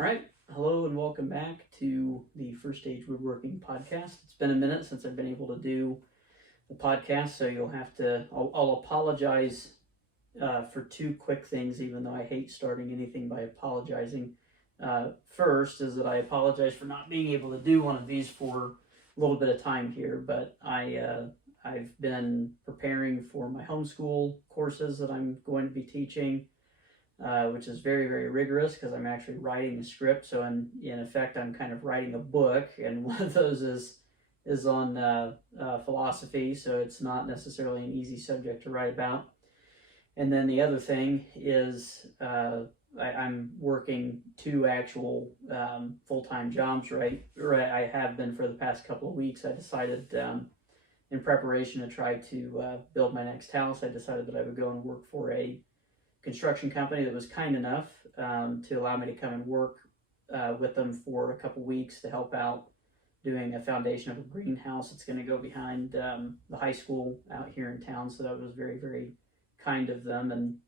All right. Hello and welcome back to the First Stage Woodworking Podcast. It's been a minute since I've been able to do the podcast, so I'll apologize for two quick things, even though I hate starting anything by apologizing. First is that I apologize for not being able to do one of these for a little bit of time here, but I've been preparing for my homeschool courses that I'm going to be teaching. Which is very, very rigorous because I'm actually writing a script. So in effect, I'm kind of writing a book, and one of those is on philosophy. So it's not necessarily an easy subject to write about. And then the other thing is I'm working two actual full-time jobs. Right, I have been for the past couple of weeks. I decided in preparation to try to build my next house, I decided that I would go and work for a construction company that was kind enough to allow me to come and work with them for a couple weeks to help out doing a foundation of a greenhouse that's going to go behind the high school out here in town. So that was very, very kind of them, and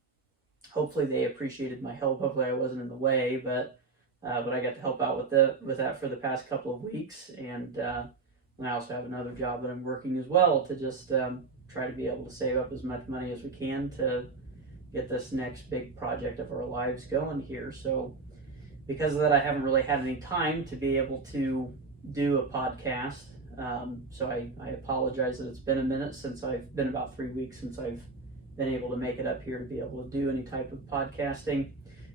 hopefully they appreciated my help. Hopefully I wasn't in the way, but I got to help out with that for the past couple of weeks, and I also have another job that I'm working as well to just try to be able to save up as much money as we can to get this next big project of our lives going here. So because of that, I haven't really had any time to be able to do a podcast. So I apologize that it's been a minute since I've been about 3 weeks since I've been able to make it up here to be able to do any type of podcasting.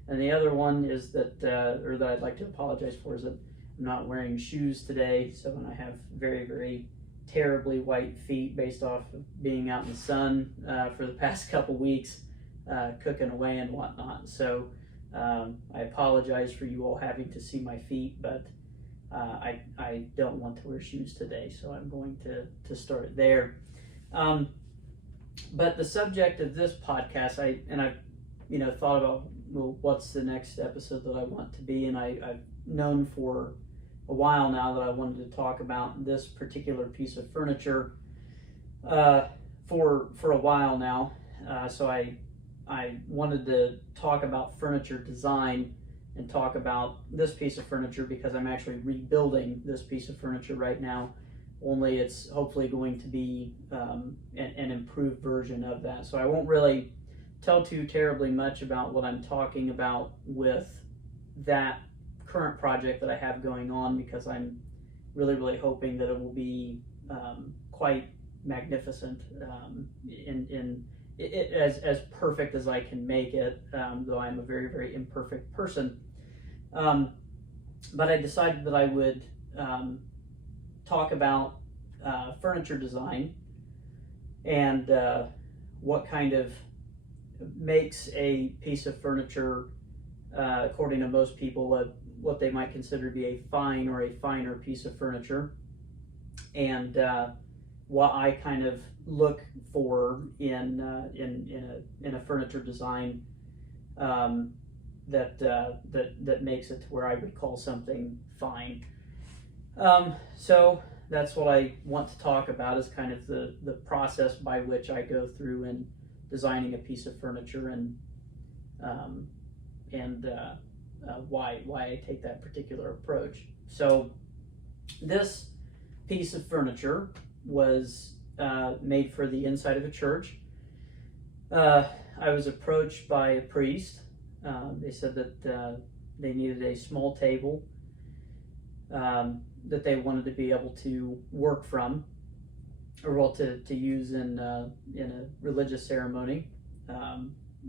And the other one is that I'd like to apologize for, is that I'm not wearing shoes today. So when I have very, very terribly white feet based off of being out in the sun for the past couple weeks, cooking away and whatnot. So I apologize for you all having to see my feet, but I don't want to wear shoes today, so I'm going to start it there. But the subject of this podcast, I've thought about, well, what's the next episode that I want to be, and I've known for a while now that I wanted to talk about this particular piece of furniture for a while now. So I wanted to talk about furniture design and talk about this piece of furniture because I'm actually rebuilding this piece of furniture right now, only it's hopefully going to be an improved version of that. So I won't really tell too terribly much about what I'm talking about with that current project that I have going on, because I'm really, really hoping that it will be quite magnificent as perfect as I can make it, though I'm a very, very imperfect person. But I decided that I would talk about furniture design and what kind of makes a piece of furniture, according to most people, what they might consider to be a fine or a finer piece of furniture, and what I kind of look for in a furniture design that makes it to where I would call something fine. So that's what I want to talk about, is kind of the process by which I go through in designing a piece of furniture, and why I take that particular approach. So this piece of furniture was made for the inside of a church. I was approached by a priest. They said that they needed a small table that they wanted to be able to work from, or to use in a religious ceremony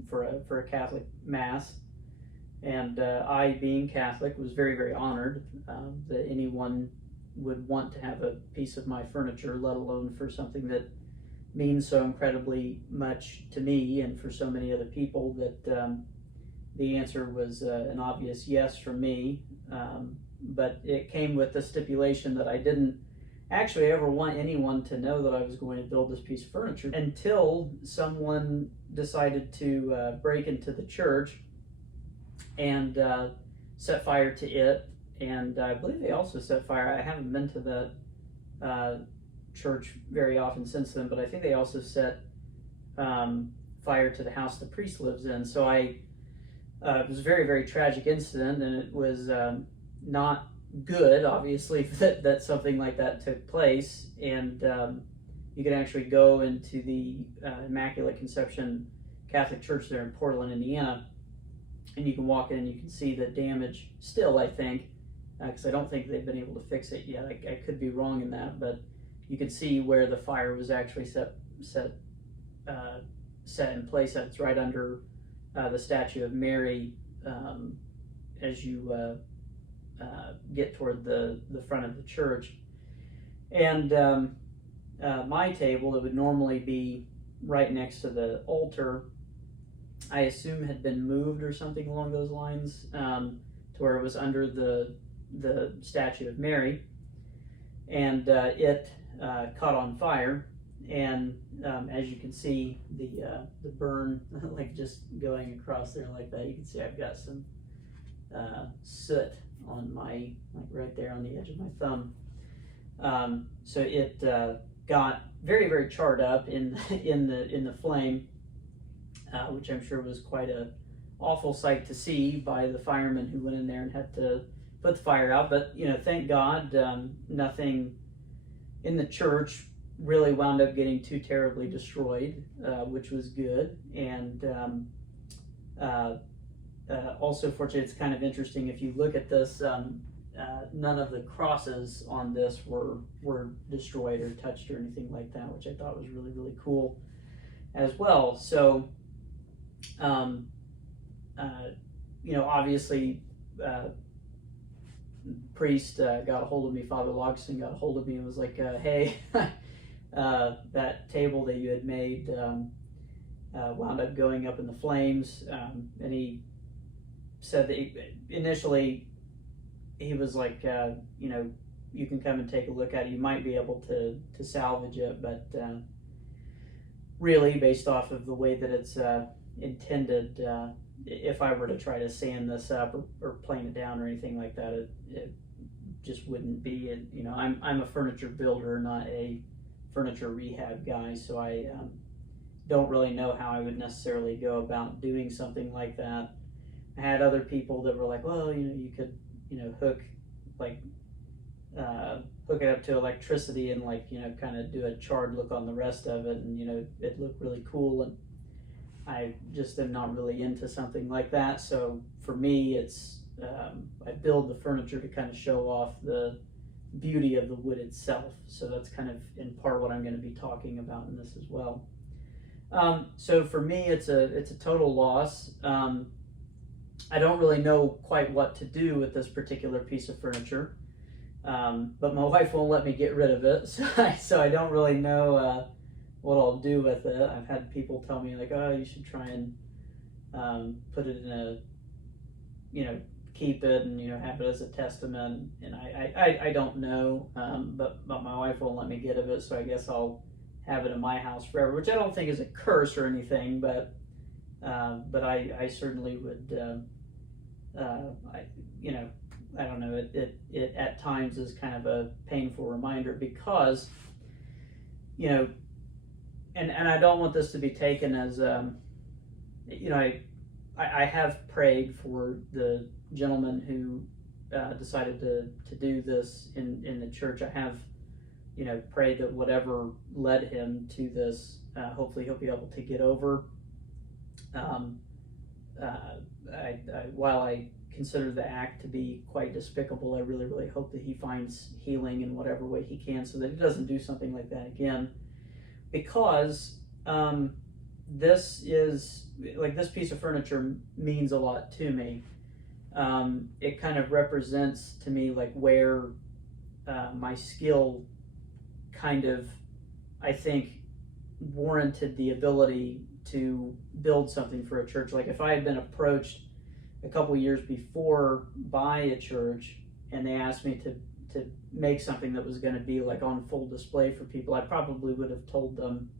for a Catholic mass. And I, being Catholic, was very, very honored that anyone would want to have a piece of my furniture, let alone for something that means so incredibly much to me and for so many other people, that the answer was an obvious yes from me. But it came with the stipulation that I didn't actually ever want anyone to know that I was going to build this piece of furniture until someone decided to break into the church and set fire to it. And I believe they also set fire, I haven't been to the church very often since then, but I think they also set fire to the house the priest lives in. So I it was a very, very tragic incident, and it was not good, obviously, that something like that took place. And you can actually go into the Immaculate Conception Catholic Church there in Portland, Indiana, and you can walk in and you can see the damage still, I think, because I don't think they've been able to fix it yet. I could be wrong in that, but you can see where the fire was actually set in place. It's right under the statue of Mary as you get toward the front of the church. And my table, that would normally be right next to the altar, I assume had been moved or something along those lines, to where it was under the statue of Mary, and it caught on fire. And as you can see, the burn, like just going across there like that, you can see I've got some soot on my, like right there on the edge of my thumb. So it got very, very charred up in the flame, which I'm sure was quite a awful sight to see by the firemen who went in there and had to put the fire out. But thank God, nothing in the church really wound up getting too terribly destroyed, which was good. And also, fortunately, it's kind of interesting if you look at this. None of the crosses on this were destroyed or touched or anything like that, which I thought was really, really cool as well. So, obviously, priest got a hold of me, Father Logston got a hold of me and was like, hey, that table that you had made wound up going up in the flames. And he said that initially he was like, you can come and take a look at it. You might be able to salvage it, but really, based off of the way that it's intended, if I were to try to sand this up or plane it down or anything like that, it just wouldn't be. I'm a furniture builder, not a furniture rehab guy, so I don't really know how I would necessarily go about doing something like that. I had other people that were like, well, you could, hook it up to electricity and kind of do a charred look on the rest of it, and it looked really cool. And I just am not really into something like that. So for me, it's I build the furniture to kind of show off the beauty of the wood itself. So that's kind of in part what I'm going to be talking about in this as well. So for me, it's a total loss. I don't really know quite what to do with this particular piece of furniture, but my wife won't let me get rid of it, so I don't really know what I'll do with it. I've had people tell me like, oh, you should try and put it in a, keep it and have it as a testament. And I don't know, but my wife won't let me get of it, so I guess I'll have it in my house forever, which I don't think is a curse or anything, but I certainly would. I don't know. It at times is kind of a painful reminder because, and I don't want this to be taken as, I have prayed for the gentleman who decided to do this in the church. I have, prayed that whatever led him to this, hopefully he'll be able to get over. While I consider the act to be quite despicable, I really, really hope that he finds healing in whatever way he can so that he doesn't do something like that again. Because this piece of furniture means a lot to me. It kind of represents to me like where my skill kind of, I think, warranted the ability to build something for a church. Like if I had been approached a couple years before by a church and they asked me to make something that was going to be like on full display for people, I probably would have told them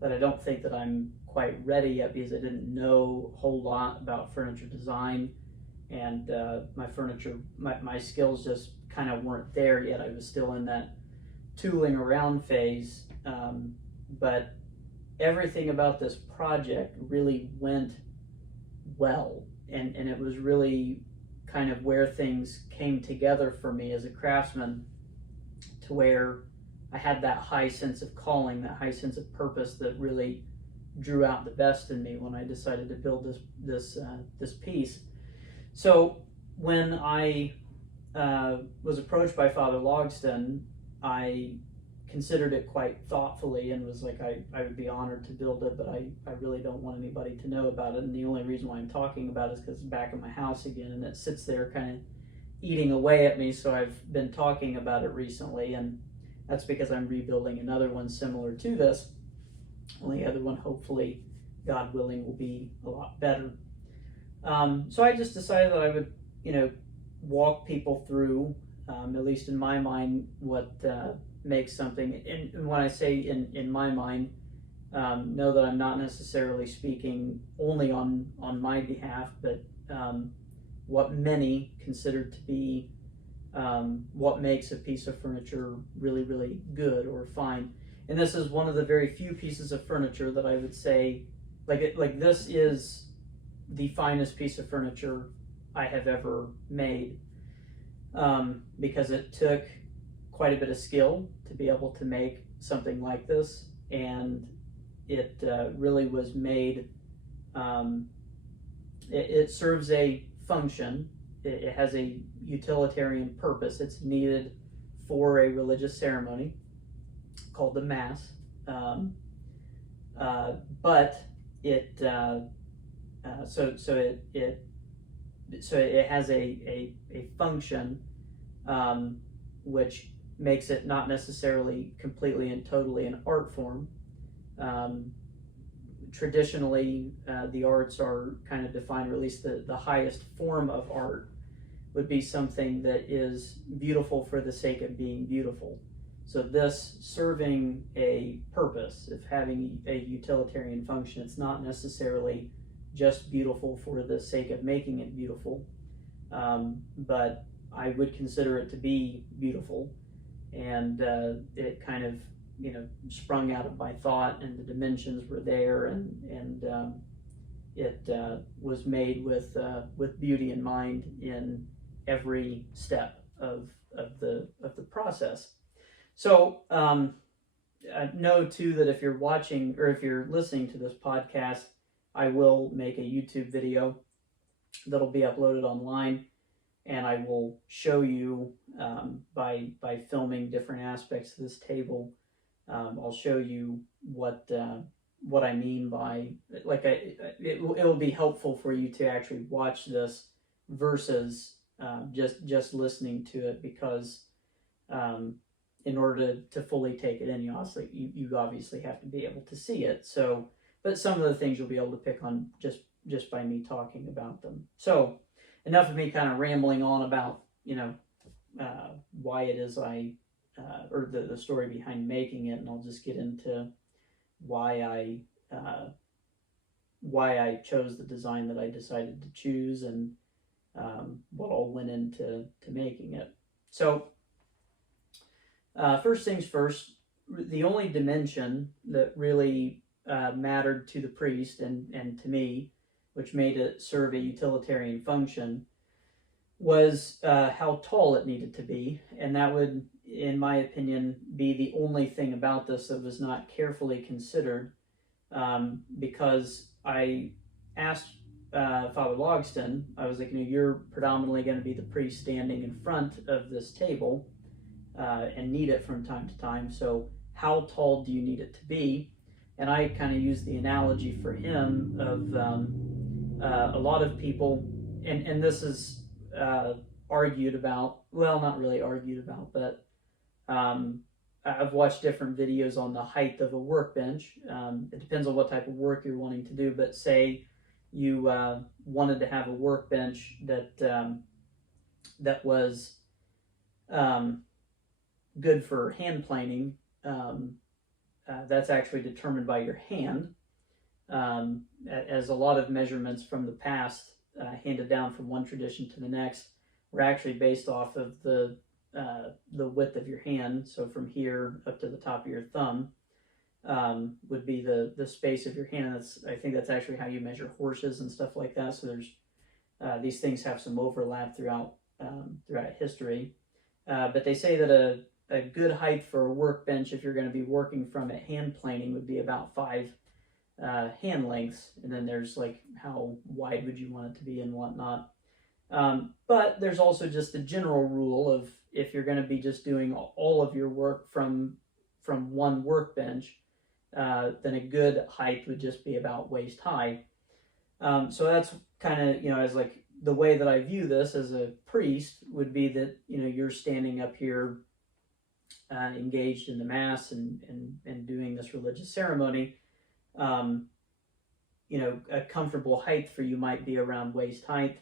that I don't think that I'm quite ready yet because I didn't know a whole lot about furniture design, and my skills just kind of weren't there yet. I was still in that tooling around phase, but everything about this project really went well. and it was really kind of where things came together for me as a craftsman, to where I had that high sense of calling, that high sense of purpose that really drew out the best in me when I decided to build this piece. So when I was approached by Father Logston, I considered it quite thoughtfully and was like, I would be honored to build it, but I really don't want anybody to know about it. And the only reason why I'm talking about it is because it's back in my house again, and it sits there kind of eating away at me. So I've been talking about it recently, and that's because I'm rebuilding another one similar to this. Only the other one, hopefully, God willing, will be a lot better. So I just decided that I would, walk people through, at least in my mind, what makes something. And when I say in my mind, know that I'm not necessarily speaking only on my behalf, but what many consider to be what makes a piece of furniture really, really good or fine. And this is one of the very few pieces of furniture that I would say, like this is the finest piece of furniture I have ever made, because it took quite a bit of skill to be able to make something like this, and it really was made. It serves a function. It has a utilitarian purpose. It's needed for a religious ceremony called the Mass, but it so it has a function, which makes it not necessarily completely and totally an art form. Traditionally, the arts are kind of defined, or at least the highest form of art would be something that is beautiful for the sake of being beautiful. So this serving a purpose, of having a utilitarian function, it's not necessarily just beautiful for the sake of making it beautiful, but I would consider it to be beautiful. And it kind of, sprung out of my thought, and the dimensions were there, and it was made with beauty in mind in every step of the process. So know too that if you're watching or if you're listening to this podcast, I will make a YouTube video that'll be uploaded online, and I will show you by filming different aspects of this table. I'll show you what I mean by, it will be helpful for you to actually watch this versus just listening to it, because in order to fully take it in, you obviously have to be able to see it. So, but some of the things you'll be able to pick on just by me talking about them. So enough of me kind of rambling on about why it is or the story behind making it, and I'll just get into why I chose the design that I decided to choose, and what all went into making it. So first things first, the only dimension that really mattered to the priest and to me, which made it serve a utilitarian function, was how tall it needed to be. And that would, in my opinion, be the only thing about this that was not carefully considered, because I asked Father Logston, I was like, you're predominantly going to be the priest standing in front of this table and need it from time to time, so how tall do you need it to be? And I kind of used the analogy for him of a lot of people, and this is argued about, well, not really argued about, but I've watched different videos on the height of a workbench. It depends on what type of work you're wanting to do, but say you wanted to have a workbench that was good for hand planing. That's actually determined by your hand, as a lot of measurements from the past, handed down from one tradition to the next, were actually based off of the width of your hand. So from here up to the top of your thumb would be the space of your hand. I think that's actually how you measure horses and stuff like that. So there's these things have some overlap throughout history. But they say that a good height for a workbench, if you're going to be working from it hand planing, would be about 5 hand lengths. And then there's like how wide would you want it to be and whatnot. But there's also just the general rule of if you're going to be just doing all of your work from one workbench, then a good height would just be about waist high. So that's kind of, as like the way that I view this as a priest would be that, you're standing up here engaged in the mass and doing this religious ceremony. A comfortable height for you might be around waist height.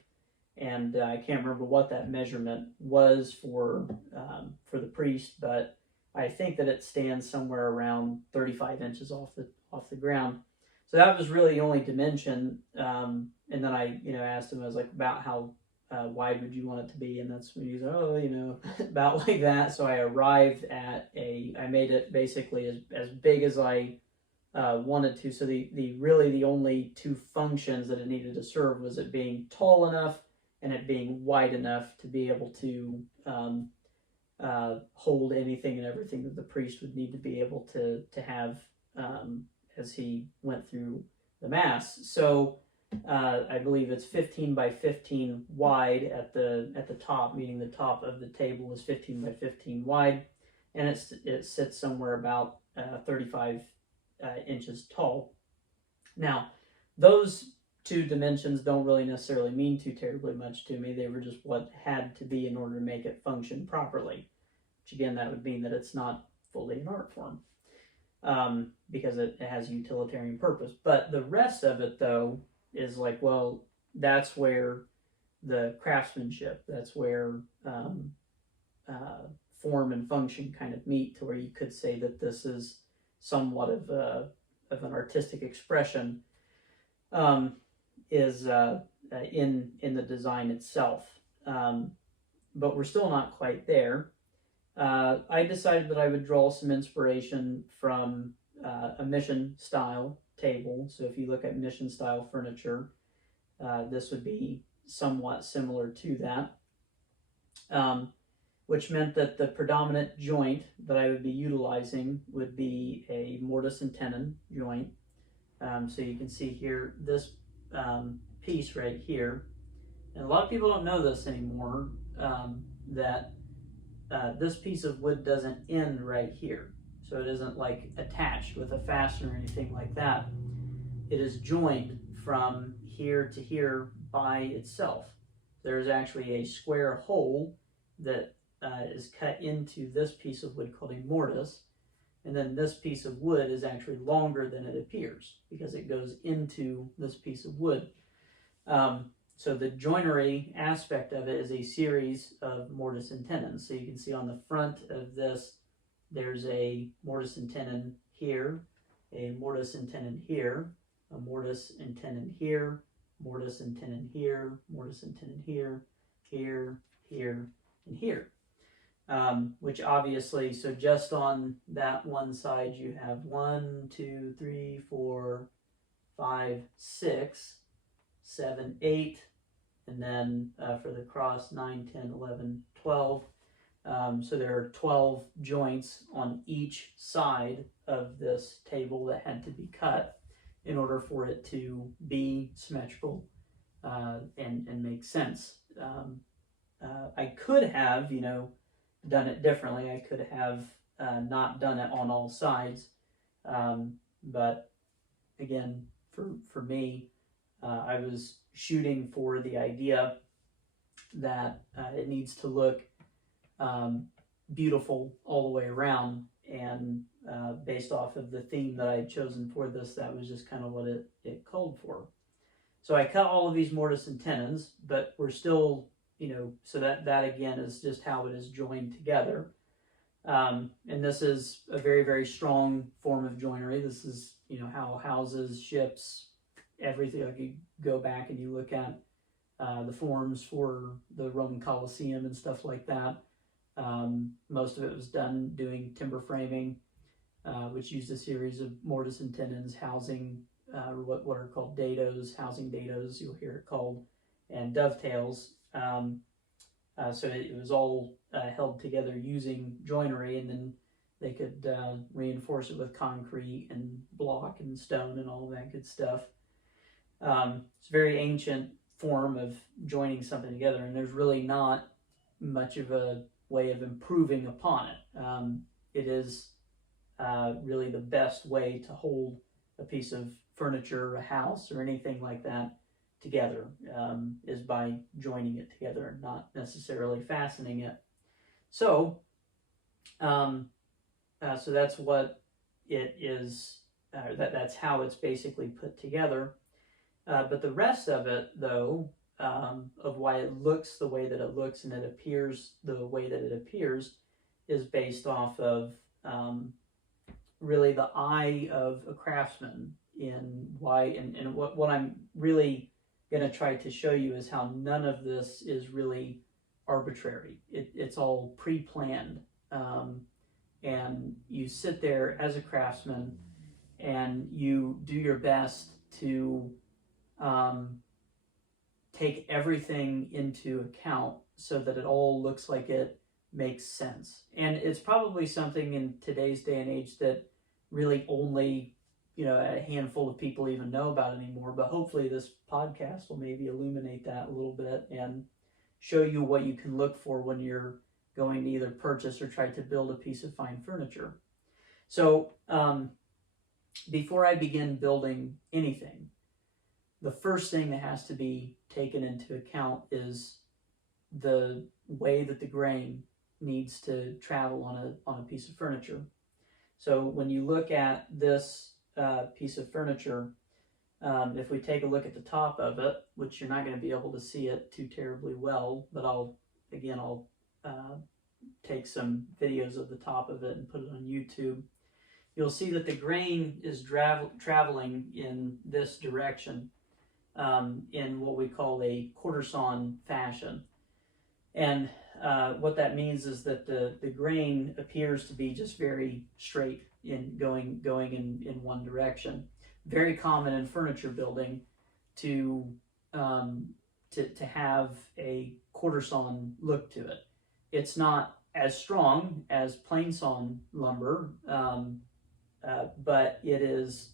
And I can't remember what that measurement was for the priest, but I think that it stands somewhere around 35 inches off the ground. So that was really the only dimension. And then I, asked him, I was like, about how wide would you want it to be? And that's when he said, about like that. So I arrived at I made it basically as big as I wanted to. So the only two functions that it needed to serve was it being tall enough and it being wide enough to be able to hold anything and everything that the priest would need to be able to have as he went through the mass. So I believe it's 15 by 15 wide at the top, meaning the top of the table is 15 by 15 wide, and it sits somewhere about 35 inches tall. Now, those two dimensions don't really necessarily mean too terribly much to me. They were just what had to be in order to make it function properly. Which again, that would mean that it's not fully an art form because it has a utilitarian purpose. But the rest of it, though, is like, well, that's where the craftsmanship, that's where form and function kind of meet, to where you could say that this is somewhat of an artistic expression. Is in the design itself, but we're still not quite there. I decided that I would draw some inspiration from a mission style table. So if you look at mission style furniture, this would be somewhat similar to that, which meant that the predominant joint that I would be utilizing would be a mortise and tenon joint. So you can see here this piece right here, and a lot of people don't know this anymore, that this piece of wood doesn't end right here. So it isn't like attached with a fastener or anything like that. It is joined from here to here by itself. There's actually a square hole that is cut into this piece of wood called a mortise. And then this piece of wood is actually longer than it appears because it goes into this piece of wood. So the joinery aspect of it is a series of mortise and tenons. So you can see on the front of this, there's a mortise and tenon here, a mortise and tenon here, a mortise and tenon here, mortise and tenon here, mortise and tenon here, here, here, and here. Which obviously, so just on that one side, you have 1, 2, 3, 4, 5, 6, 7, 8, and then for the cross, 9, 10, 11, 12. So there are 12 joints on each side of this table that had to be cut in order for it to be symmetrical and make sense. I could have, done it differently. I could have not done it on all sides, but again, for me, I was shooting for the idea that it needs to look beautiful all the way around, and based off of the theme that I had chosen for this, that was just kind of what it called for. So I cut all of these mortise and tenons, but we're still, so that again is just how it is joined together. And this is a very, very strong form of joinery. This is, how houses, ships, everything, like you go back and you look at the forms for the Roman Colosseum and stuff like that. Most of it was done doing timber framing, which used a series of mortise and tenons housing what are called dados, housing dados, you'll hear it called. and dovetails. So it was all held together using joinery, and then they could reinforce it with concrete and block and stone and all of that good stuff. It's a very ancient form of joining something together, and there's really not much of a way of improving upon it. It is really the best way to hold a piece of furniture, a house, or anything like that together, is by joining it together and not necessarily fastening it. So, so that's what it is. That's how it's basically put together. But the rest of it, though, of why it looks the way that it looks and it appears the way that it appears, is based off of really the eye of a craftsman in why, and what I'm really going to try to show you is how none of this is really arbitrary. It's all pre-planned, and you sit there as a craftsman and you do your best to take everything into account so that it all looks like it makes sense. And it's probably something in today's day and age that really only a handful of people even know about anymore, but hopefully this podcast will maybe illuminate that a little bit and show you what you can look for when you're going to either purchase or try to build a piece of fine furniture. So before I begin building anything, the first thing that has to be taken into account is the way that the grain needs to travel on a piece of furniture. So when you look at this piece of furniture, if we take a look at the top of it, which you're not going to be able to see it too terribly well, but I'll take some videos of the top of it and put it on YouTube. You'll see that the grain is traveling in this direction, in what we call a quarter-sawn fashion. And what that means is that the grain appears to be just very straight in going in one direction. Very common in furniture building to have a quarter sawn look to it. It's not as strong as plain sawn lumber, but it is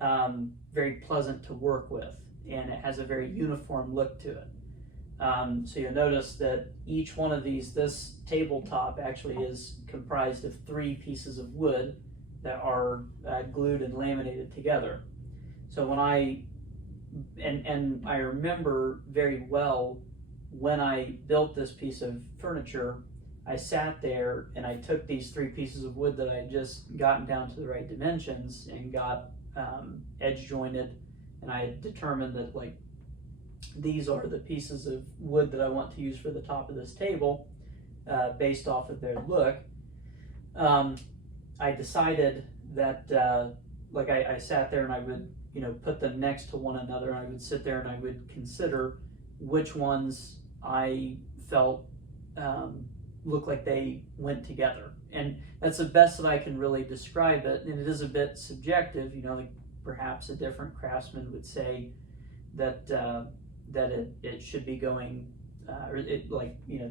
very pleasant to work with, and it has a very uniform look to it. So you'll notice that each one of these, this tabletop actually is comprised of 3 pieces of wood that are glued and laminated together. So when I remember very well when I built this piece of furniture, I sat there and I took these 3 pieces of wood that I had just gotten down to the right dimensions and got edge jointed, and I had determined that these are the pieces of wood that I want to use for the top of this table, based off of their look. I decided that I sat there and I would put them next to one another, and I would sit there and I would consider which ones I felt looked like they went together. And that's the best that I can really describe it, and it is a bit subjective. Perhaps a different craftsman would say that it should be going,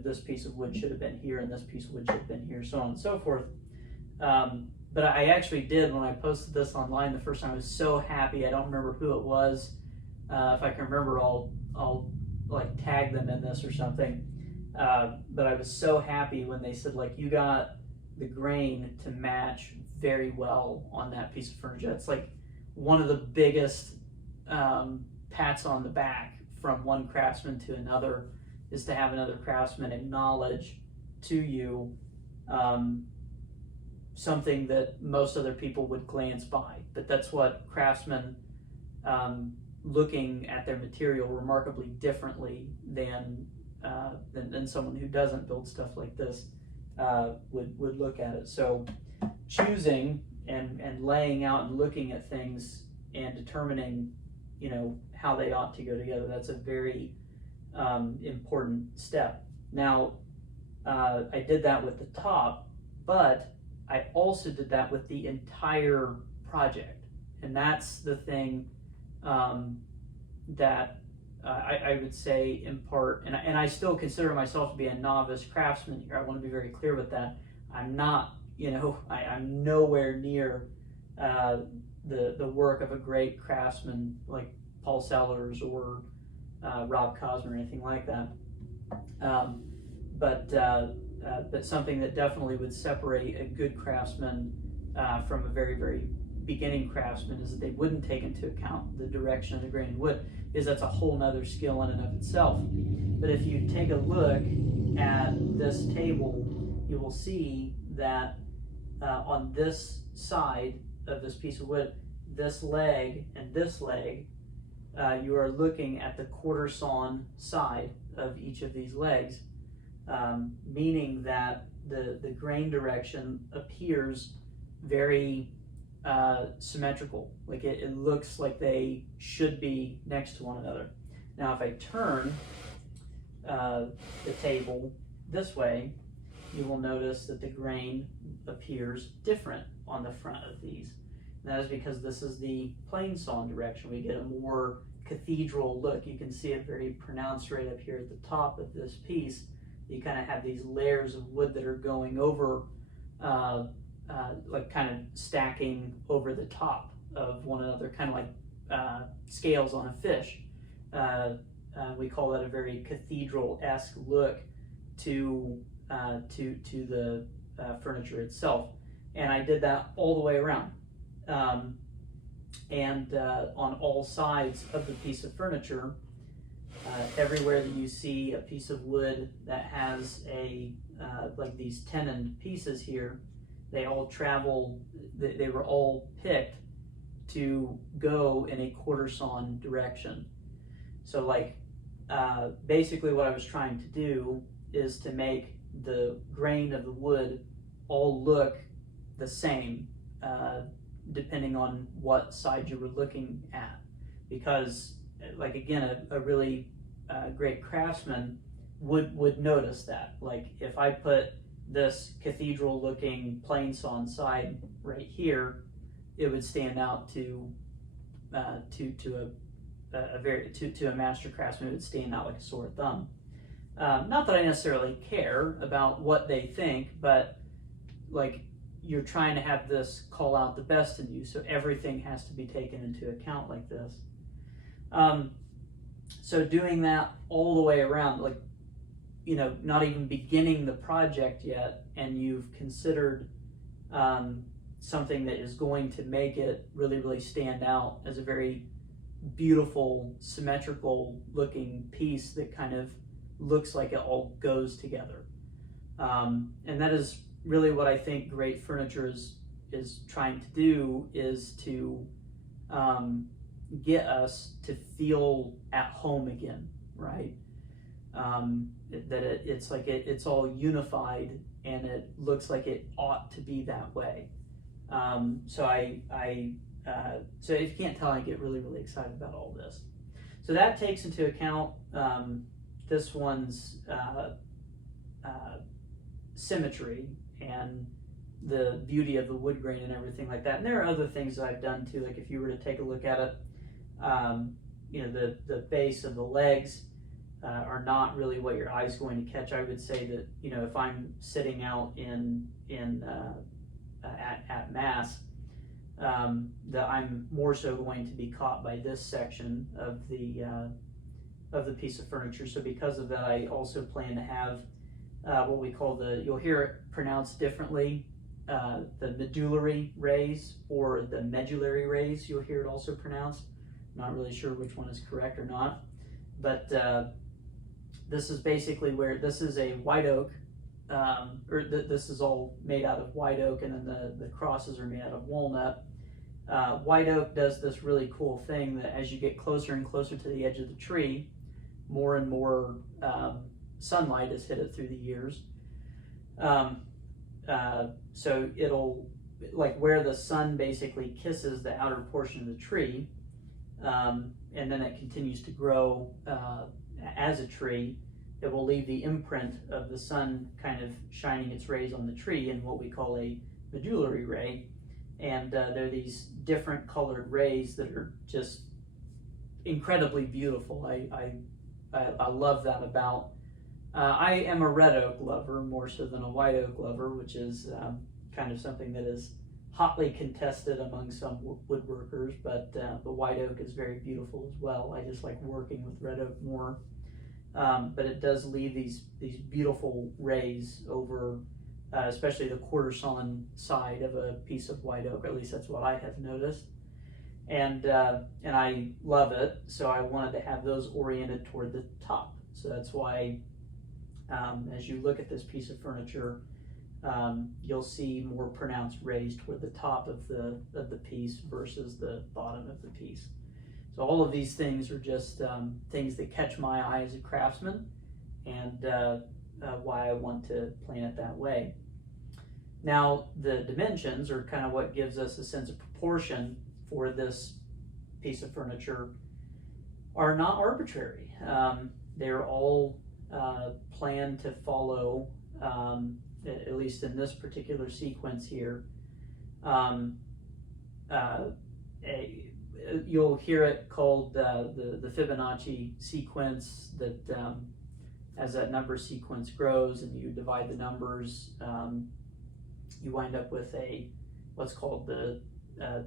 this piece of wood should have been here and this piece of wood should have been here, so on and so forth. But I actually did, when I posted this online the first time, I was so happy. I don't remember who it was. If I can remember, I'll tag them in this or something. But I was so happy when they said, you got the grain to match very well on that piece of furniture. It's one of the biggest pats on the back from one craftsman to another, is to have another craftsman acknowledge to you something that most other people would glance by. That's what craftsmen, looking at their material remarkably differently than someone who doesn't build stuff like this would look at it. So choosing and laying out and looking at things and determining how they ought to go together, that's a very important step. Now, I did that with the top, but I also did that with the entire project. And that's the thing that I would say in part, and I still consider myself to be a novice craftsman here. I want to be very clear with that. I'm not, I'm nowhere near the work of a great craftsman like Paul Sellers or Rob Cosmer or anything like that. But something that definitely would separate a good craftsman from a very, very beginning craftsman is that they wouldn't take into account the direction of the grain of wood, because that's a whole nother skill in and of itself. But if you take a look at this table, you will see that on this side of this piece of wood, this leg and this leg, you are looking at the quarter sawn side of each of these legs, meaning that the grain direction appears very symmetrical. Like it looks like they should be next to one another. Now if I turn the table this way, you will notice that the grain appears different on the front of these. And that is because this is the plain sawn direction. We get a more cathedral look. You can see it very pronounced right up here at the top of this piece. You kind of have these layers of wood that are going over, like kind of stacking over the top of one another, kind of like scales on a fish. We call that a very cathedral-esque look to the furniture itself. And I did that all the way around. On all sides of the piece of furniture, everywhere that you see a piece of wood that has like these tenoned pieces here, they all travel, they were all picked to go in a quarter sawn direction. So like basically what I was trying to do is to make the grain of the wood all look the same, depending on what side you were looking at. Because like again, a really great craftsman would notice that. Like if I put this cathedral looking plain sawn side right here, it would stand out to a master craftsman. It would stand out like a sore thumb. Not that I necessarily care about what they think, but like you're trying to have this call out the best in you, so everything has to be taken into account like this. So doing that all the way around, like, not even beginning the project yet, and you've considered something that is going to make it really, really stand out as a very beautiful, symmetrical looking piece that kind of looks like it all goes together. And that is really what I think great furniture is trying to do, is to get us to feel at home again, right? It's like it's all unified and it looks like it ought to be that way. So so if you can't tell, I get really, really excited about all this. So that takes into account this one's symmetry and the beauty of the wood grain and everything like that. And there are other things that I've done too. Like if you were to take a look at it, the base of the legs are not really what your eye's going to catch. I would say that if I'm sitting out at mass, that I'm more so going to be caught by this section of the piece of furniture. So because of that, I also plan to have what we call you'll hear it pronounced differently, the medullary rays or the medullary rays. You'll hear it also pronounced. I'm not really sure which one is correct or not, but this is basically where this is a white oak, this is all made out of white oak, and then the crosses are made out of walnut. White oak does this really cool thing that as you get closer and closer to the edge of the tree, more and more sunlight has hit it through the years. So it'll, like where the sun basically kisses the outer portion of the tree, and then it continues to grow as a tree, it will leave the imprint of the sun kind of shining its rays on the tree in what we call a medullary ray. And they're these different colored rays that are just incredibly beautiful. I love that about. I am a red oak lover more so than a white oak lover, which is kind of something that is hotly contested among some woodworkers. But the white oak is very beautiful as well. I just like working with red oak more. But it does leave these beautiful rays over, especially the quarter sawn side of a piece of white oak. Or at least that's what I have noticed, and I love it. So I wanted to have those oriented toward the top. So that's why, as you look at this piece of furniture, you'll see more pronounced rays toward the top of the piece versus the bottom of the piece. So all of these things are just things that catch my eye as a craftsman, and why I want to plan it that way. Now, the dimensions are kind of what gives us a sense of proportion for this piece of furniture are not arbitrary. They're all planned to follow, at least in this particular sequence here, you'll hear it called the Fibonacci sequence, that as that number sequence grows and you divide the numbers, you wind up with what's called the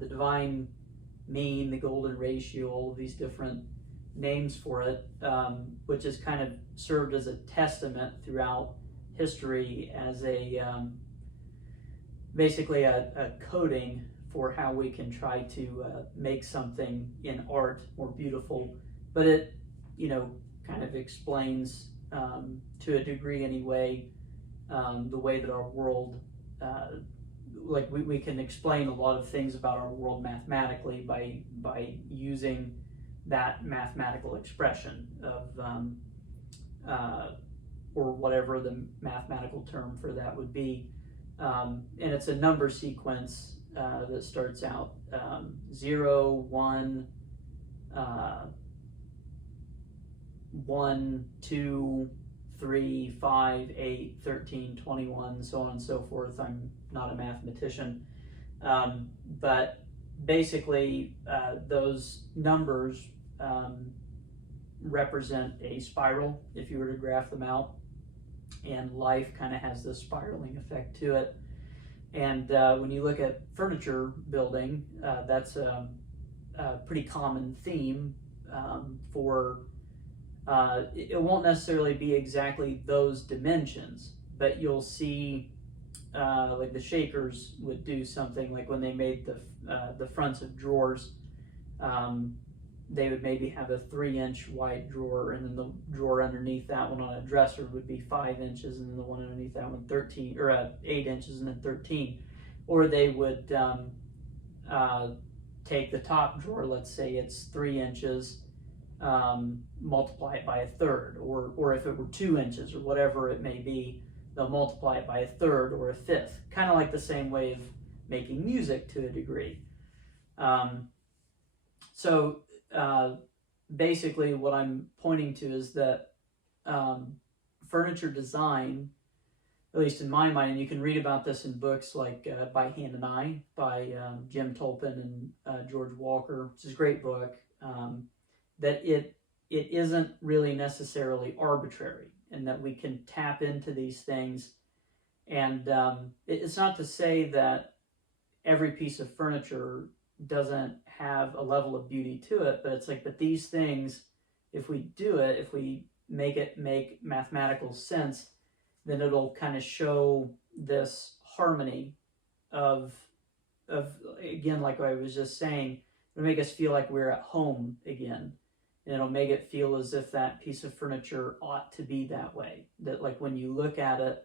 divine mean, the golden ratio, all of these different names for it, which has kind of served as a testament throughout history as basically a coding for how we can try to make something in art more beautiful. But it, kind of explains, to a degree anyway, the way that our world, like we can explain a lot of things about our world mathematically by using that mathematical expression of, or whatever the mathematical term for that would be. And it's a number sequence that starts out 0, 1, 1, 2, 3, 5, 8, 13, 21, so on and so forth. I'm not a mathematician, but basically those numbers represent a spiral if you were to graph them out, and life kind of has this spiraling effect to it. And when you look at furniture building, that's a pretty common theme for, it won't necessarily be exactly those dimensions, but you'll see like the Shakers would do something like when they made the fronts of drawers, they would maybe have a 3-inch wide drawer, and then the drawer underneath that one on a dresser would be 5 inches, and then the one underneath that one 13, or 8 inches, and then 13. Or they would take the top drawer, let's say it's 3 inches, multiply it by a third, or if it were 2 inches or whatever it may be, they'll multiply it by a third or a fifth, kind of like the same way of making music to a degree. So basically what I'm pointing to is that furniture design, at least in my mind, and you can read about this in books like By Hand and Eye by Jim Tolpin and George Walker, which is a great book, that it isn't really necessarily arbitrary, and that we can tap into these things. And it's not to say that every piece of furniture doesn't have a level of beauty to it, but it's like, but these things, if we do it, if we make it make mathematical sense, then it'll kind of show this harmony of again, like I was just saying, it'll make us feel like we're at home again, and it'll make it feel as if that piece of furniture ought to be that way, that like when you look at it,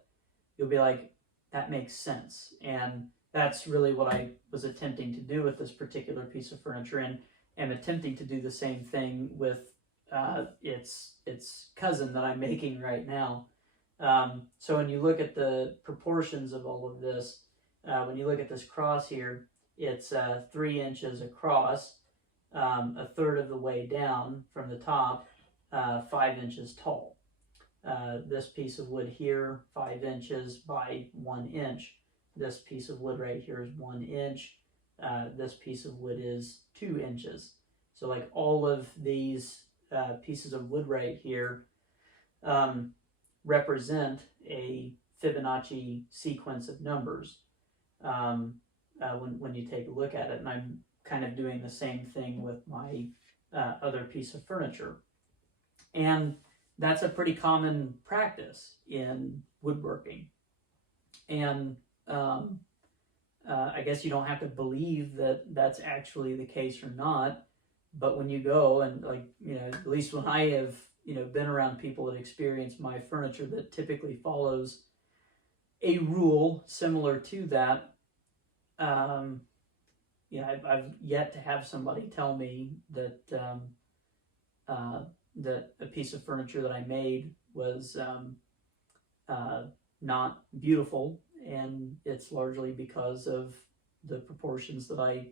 you'll be like, that makes sense. And that's really what I was attempting to do with this particular piece of furniture, and am attempting to do the same thing with its cousin that I'm making right now. So when you look at the proportions of all of this, when you look at this cross here, it's 3 inches across, a third of the way down from the top, 5 inches tall. This piece of wood here, 5 inches by 1 inch. This piece of wood right here is 1 inch. This piece of wood is 2 inches. So like all of these pieces of wood right here represent a Fibonacci sequence of numbers when you take a look at it. And I'm kind of doing the same thing with my other piece of furniture. And that's a pretty common practice in woodworking. And I guess you don't have to believe that that's actually the case or not, but when you go and at least when I have, been around people that experience my furniture that typically follows a rule similar to that, I've yet to have somebody tell me that that a piece of furniture that I made was not beautiful, and it's largely because of the proportions that I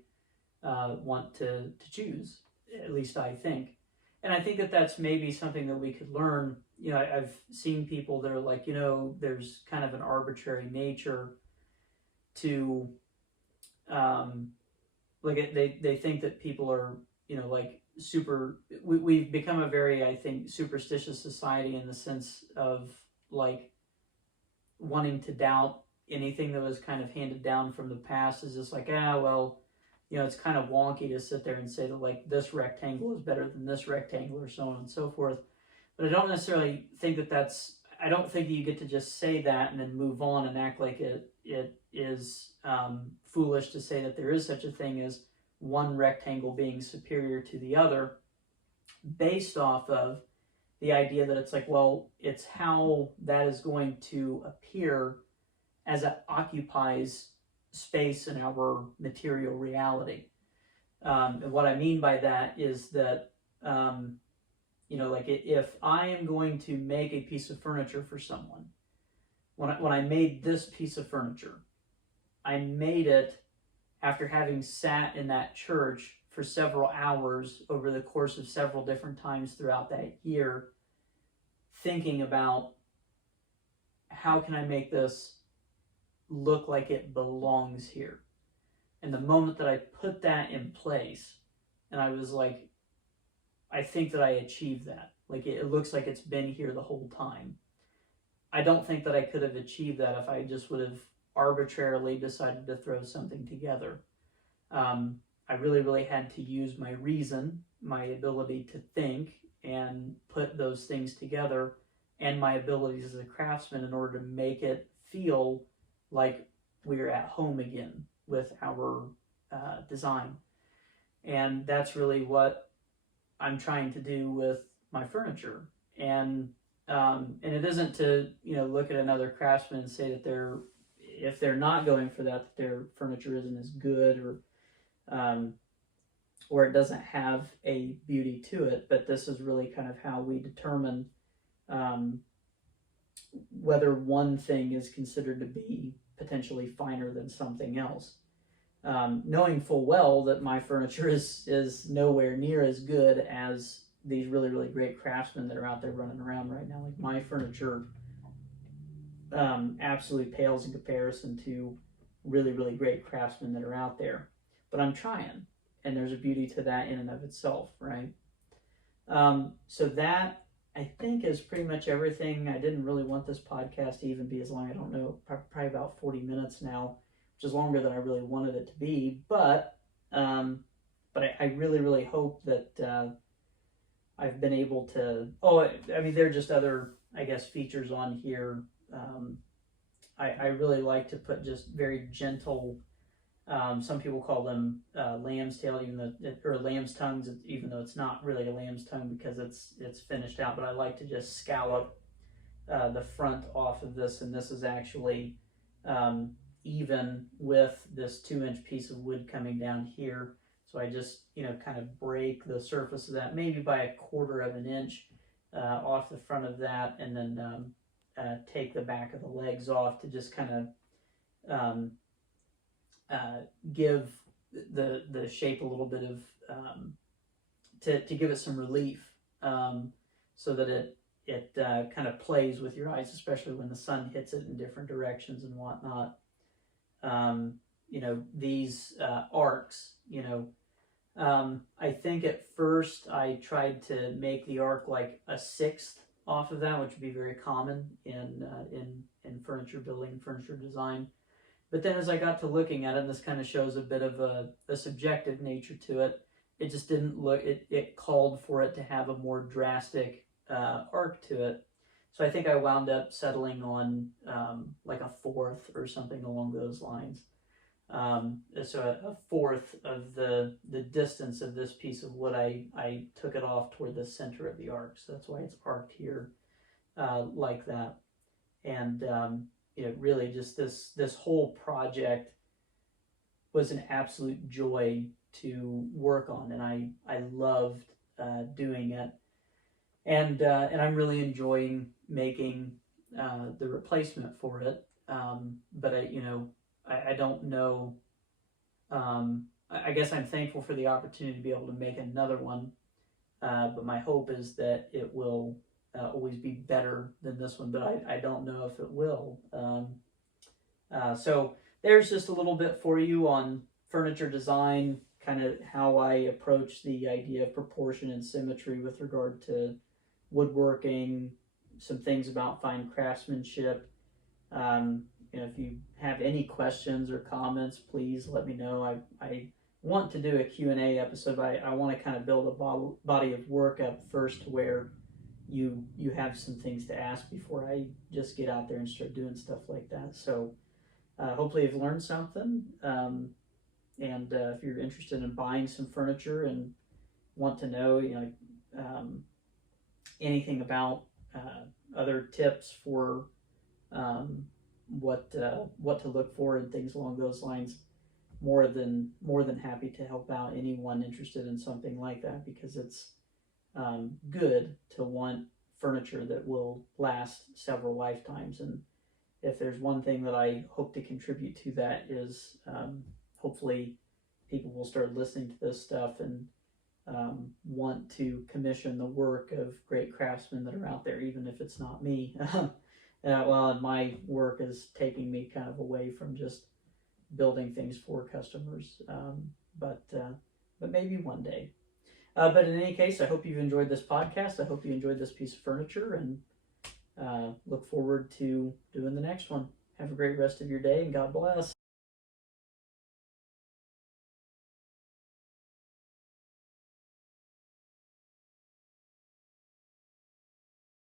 want to choose, at least I think. And I think that that's maybe something that we could learn. I've seen people that are like, there's kind of an arbitrary nature to, they think that people are, we've become a very, I think, superstitious society in the sense of wanting to doubt anything that was kind of handed down from the past. Is just like, it's kind of wonky to sit there and say that this rectangle is better than this rectangle or so on and so forth. But I don't necessarily think I don't think that you get to just say that and then move on and act like it is foolish to say that there is such a thing as one rectangle being superior to the other based off of the idea that it's it's how that is going to appear as it occupies space in our material reality. And what I mean by that is that, if I am going to make a piece of furniture for someone, when I made this piece of furniture, I made it after having sat in that church for several hours over the course of several different times throughout that year, thinking about how can I make this look like it belongs here. And the moment that I put that in place, and I was like, I think that I achieved that. It looks like it's been here the whole time. I don't think that I could have achieved that if I just would have arbitrarily decided to throw something together. I really, really had to use my reason, my ability to think and put those things together, and my abilities as a craftsman in order to make it feel like we're at home again with our design. And that's really what I'm trying to do with my furniture. And it isn't to look at another craftsman and say that if they're not going for that their furniture isn't as good or it doesn't have a beauty to it. But this is really kind of how we determine whether one thing is considered to be potentially finer than something else. Knowing full well that my furniture is nowhere near as good as these really, really great craftsmen that are out there running around right now. My furniture absolutely pales in comparison to really, really great craftsmen that are out there. But I'm trying, and there's a beauty to that in and of itself, right? So that, I think, is pretty much everything. I didn't really want this podcast to even be as long. I don't know, probably about 40 minutes now, which is longer than I really wanted it to be. But I really, really hope that I've been able to. There are just other, I guess, features on here. I really like to put just very gentle. Some people call them lamb's tail, or lamb's tongues, even though it's not really a lamb's tongue because it's finished out. But I like to just scallop the front off of this, and this is actually even with this 2-inch piece of wood coming down here. So I just kind of break the surface of that maybe by 1/4 of an inch off the front of that, and then take the back of the legs off to just kind of give the shape a little bit of to give it some relief, so that it kind of plays with your eyes, especially when the sun hits it in different directions and whatnot. These arcs, I think at first I tried to make the arc like a sixth off of that, which would be very common in furniture building, furniture design. But then as I got to looking at it, and this kind of shows a bit of a subjective nature to it, it just didn't look, it called for it to have a more drastic arc to it. So I think I wound up settling on like a fourth or something along those lines. So a fourth of the distance of this piece of wood, I took it off toward the center of the arc. So that's why it's arced here like that. And really just this whole project was an absolute joy to work on, and I loved doing it, and I'm really enjoying making the replacement for it. But I don't know. I guess I'm thankful for the opportunity to be able to make another one, but my hope is that it will always be better than this one, but I don't know if it will. So there's just a little bit for you on furniture design, kind of how I approach the idea of proportion and symmetry with regard to woodworking, some things about fine craftsmanship. If you have any questions or comments, please let me know. I want to do a Q&A episode, but I want to kind of build a body of work up first to where you have some things to ask before I just get out there and start doing stuff like that. So hopefully you've learned something. And if you're interested in buying some furniture and want to know, anything about other tips for what to look for and things along those lines, more than happy to help out anyone interested in something like that, because it's good to want furniture that will last several lifetimes. And if there's one thing that I hope to contribute to that is hopefully people will start listening to this stuff and want to commission the work of great craftsmen that are out there, even if it's not me. And my work is taking me kind of away from just building things for customers, but maybe one day. But in any case, I hope you've enjoyed this podcast. I hope you enjoyed this piece of furniture, and look forward to doing the next one. Have a great rest of your day, and God bless.